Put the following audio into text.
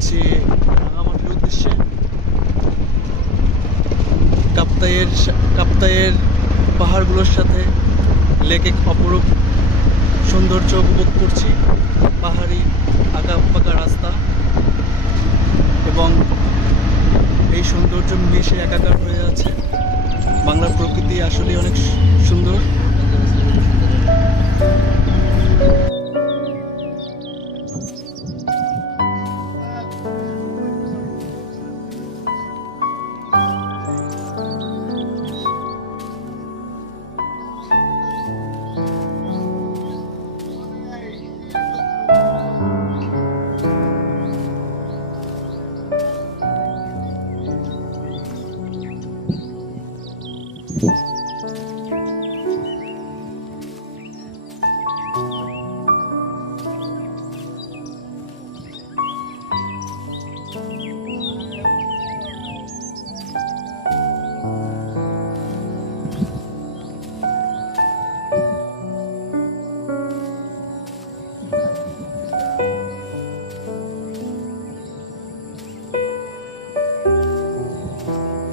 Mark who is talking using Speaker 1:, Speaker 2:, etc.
Speaker 1: যাচ্ছি রাঙামাটির উদ্দেশ্যে। কাপ্তাইয়ের কাপ্তাইয়ের পাহাড়গুলোর সাথে লেকে অপরূপ সৌন্দর্য উপভোগ করছি। পাহাড়ি আঁকা পাকা রাস্তা এবং এই সৌন্দর্য মিশে একাকার হয়ে যাচ্ছে বাংলার প্রকৃতি আসলে অনেক সুন্দর। pouco.